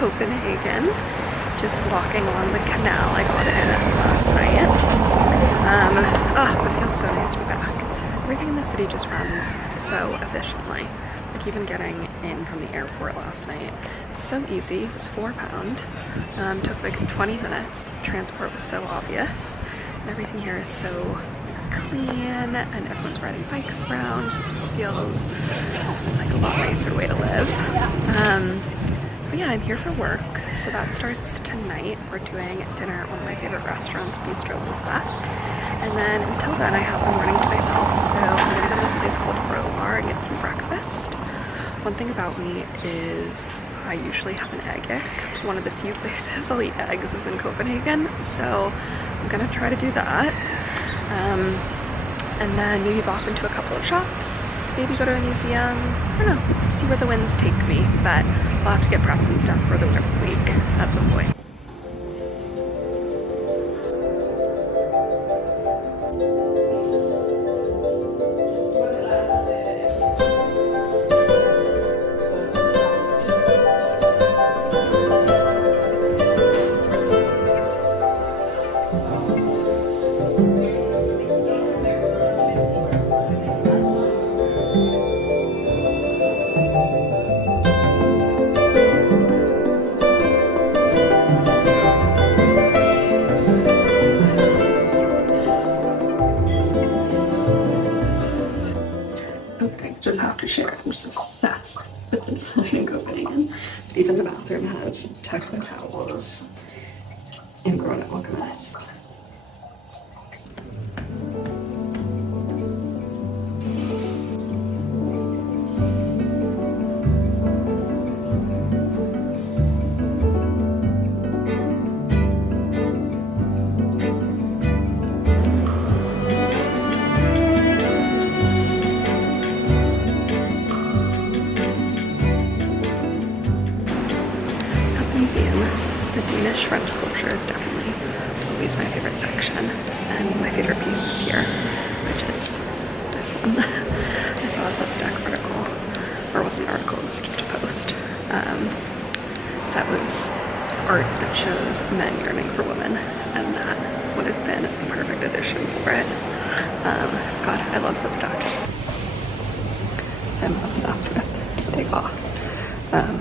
Copenhagen. Just walking along the canal. I got in last night. It feels so nice to be back. Everything in the city just runs so efficiently. Like even getting in from the airport last night was so easy. It was £4. Took like 20 minutes. The transport was so obvious. And everything here is so clean and everyone's riding bikes around. So it just feels like a lot nicer way to live. But yeah, I'm here for work, so that starts tonight. We're doing dinner at one of my favorite restaurants, Bistro Lupa. And then until then, I have the morning to myself, so I'm gonna go to this place called Bro Bar and get some breakfast. One thing about me is I usually have an egg ick. One of the few places I'll eat eggs is in Copenhagen, so I'm gonna try to do that. And then maybe bop into a couple of shops, maybe go to a museum, I don't know, see where the winds take me, but I'll have to get prepped and stuff for the week at some point. Just have to share, I'm just obsessed with the design in Copenhagen. But even the bathroom has Techno towels and grown-up alchemist. Museum. The Danish shrimp sculpture is definitely always my favorite section, and my favorite piece is here, which is this one. I saw a Substack article, or it wasn't an article, it was just a post, that was art that shows men yearning for women, and that would have been the perfect addition for it. God, I love Substack. I'm obsessed with Degas.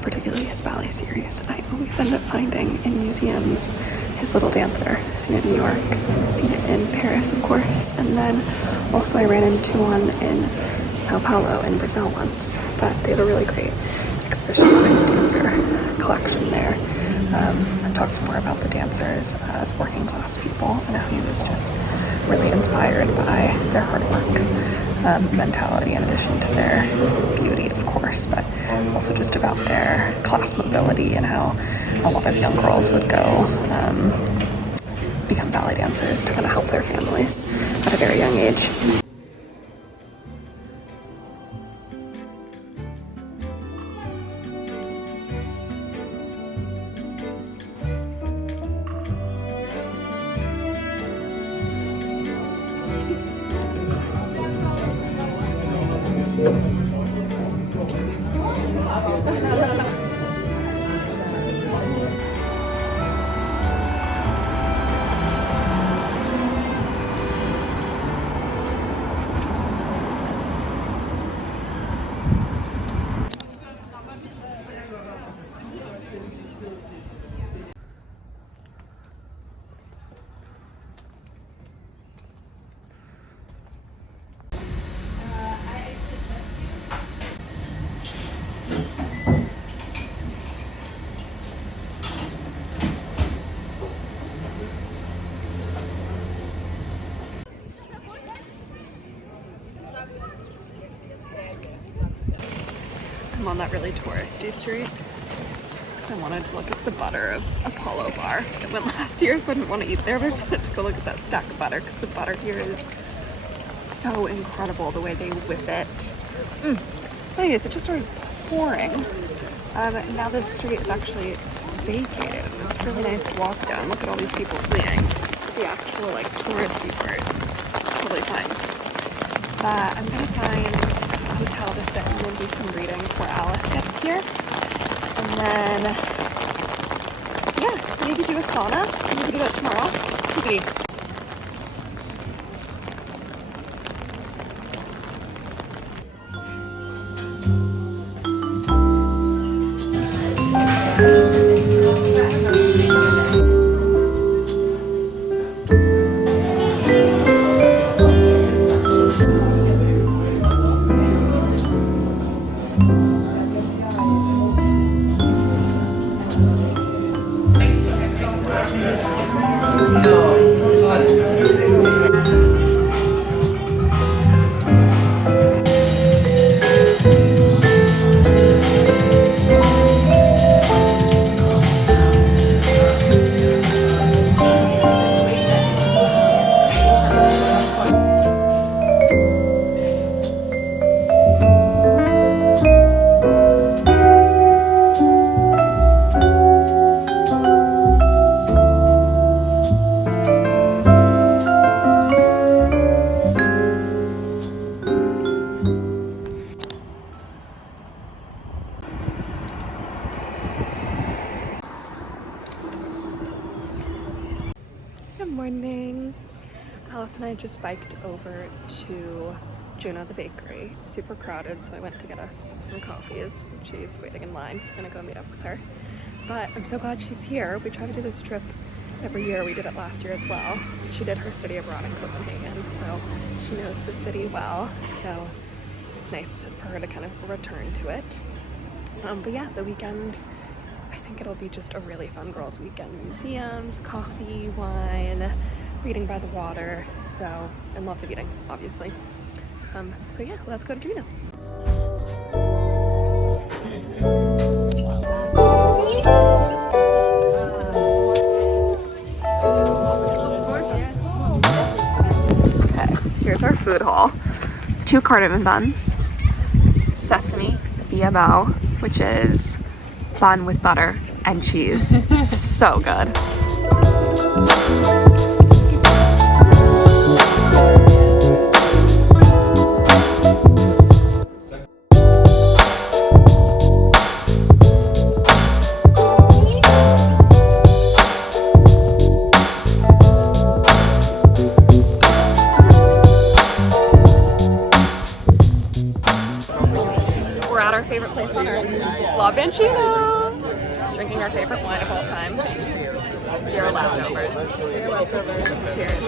Particularly his ballet series. I always end up finding in museums his Little Dancer. Seen it in New York, seen it in Paris, of course, and then also I ran into one in Sao Paulo in Brazil once. But they have a really great exhibition on his dancer collection there. That talks more about the dancers as working class people and how he was just really inspired by their hard work mentality in addition to their beauty, of course, but also just about their class mobility and how a lot of young girls would go become ballet dancers to kind of help their families at a very young age. I'm on that really touristy street because I wanted to look at the butter of Apollo Bar. I went last year, so I didn't want to eat there, but I just wanted to go look at that stack of butter because the butter here is so incredible, the way they whip it. Anyways, it just started pouring. And now this street is actually vacated. It's really nice to walk down. Look at all these people fleeing. The actual like touristy part is totally fine. But I'm gonna find a hotel to sit and then do some reading before Alice gets here. And then, yeah, maybe do a sauna. Maybe do that tomorrow. TBD. Good morning. Alice and I just biked over to Juno the bakery. It's super crowded, so I went to get us some coffees. She's waiting in line, so I'm gonna go meet up with her. But I'm so glad she's here. We try to do this trip every year. We did it last year as well. She did her study abroad in Copenhagen, so she knows the city well. So it's nice for her to kind of return to it. But yeah, the weekend, I think it'll be just a really fun girls' weekend. Museums, coffee, wine, reading by the water, and lots of eating, obviously. So yeah, let's go to Juno. Okay, here's our food haul. 2 cardamom buns, sesame via bao, which is bun with butter and cheese. So good. We're at our favorite place on earth, La Bancina. Drinking our favorite wine of all time. 0 leftovers. 0 leftovers. Cheers.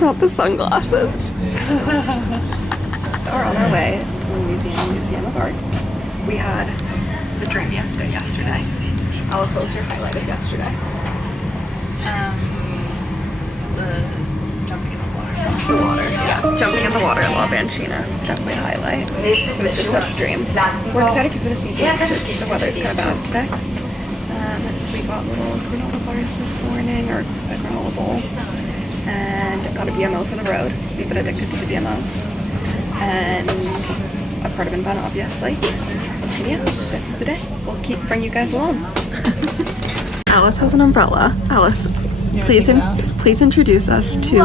Not the sunglasses. We're on our way to the Museum of Art. We had the dreamiest day yesterday. Alice, what was your highlight of yesterday? The jumping in the water. The water, yeah. jumping in the water at La Bancina was definitely a highlight. It was just such a dream. We're excited to go to this museum because the weather's kind of bad today. So we got little granola bars this morning, or a granola bowl, and got a BMO for the road. We've been addicted to the BMOs. And a cardamom bun, obviously. And yeah, this is the day. We'll bring you guys along. Alice has an umbrella. Alice, please introduce us to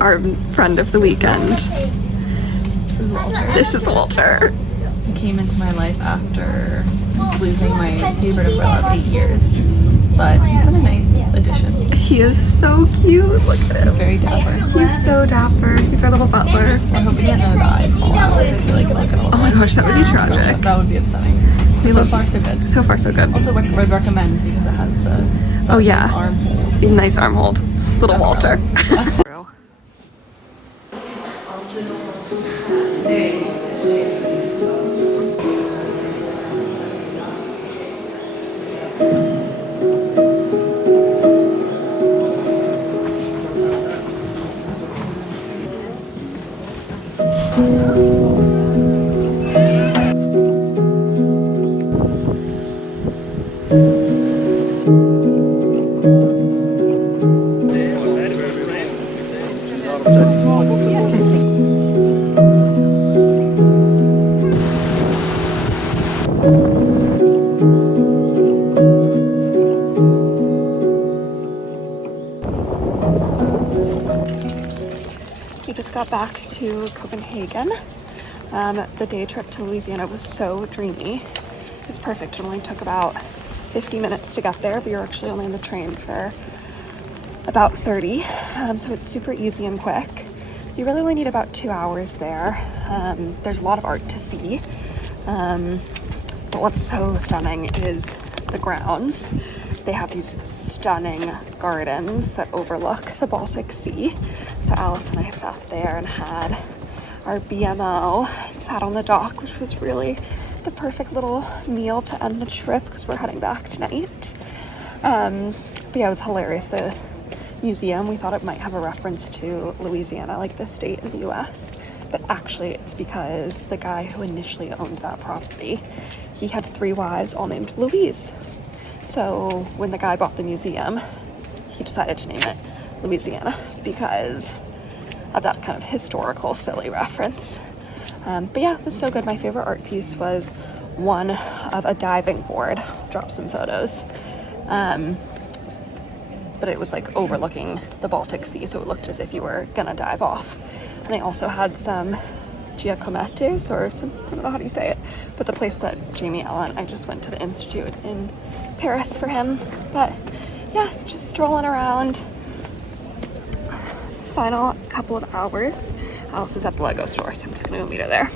our friend of the weekend. This is Walter. This is Walter. He came into my life after losing my favorite umbrella of 8 years, but he's been a nice addition. He is so cute. Look at him. He's very dapper. He's so dapper. He's our little butler. I hope we get none of the eyes fall out. I feel like it'll get all. Oh my gosh, that would be tragic. That would be upsetting. So far, so good. So far, so good. Also, would recommend because it has the oh yeah, nice arm hold. Nice arm hold. Little Walter. We just got back to Copenhagen. The day trip to Louisiana was so dreamy. It was perfect. It only took about 50 minutes to get there. We were actually only on the train for about 30, so it's super easy and quick. You really only need about 2 hours there. There's a lot of art to see, but what's so stunning is the grounds. They have these stunning gardens that overlook the Baltic Sea. So Alice and I sat there and had our BMO and sat on the dock, which was really the perfect little meal to end the trip because we're heading back tonight. But yeah, it was hilarious. The museum, we thought it might have a reference to Louisiana, like the state in the US, but actually it's because the guy who initially owned that property, he had 3 wives all named Louise. So when the guy bought the museum, he decided to name it Louisiana because of that kind of historical silly reference. But yeah, it was so good. My favorite art piece was one of a diving board. I'll drop some photos. But it was like overlooking the Baltic Sea, so it looked as if you were gonna dive off. And they also had some giacomettes, or some, I don't know how do you say it, but the place that Jamie Allen, I just went to the Institute in Paris for him. But yeah, just strolling around. Final couple of hours. Alice is at the Lego store, so I'm just gonna go meet her there.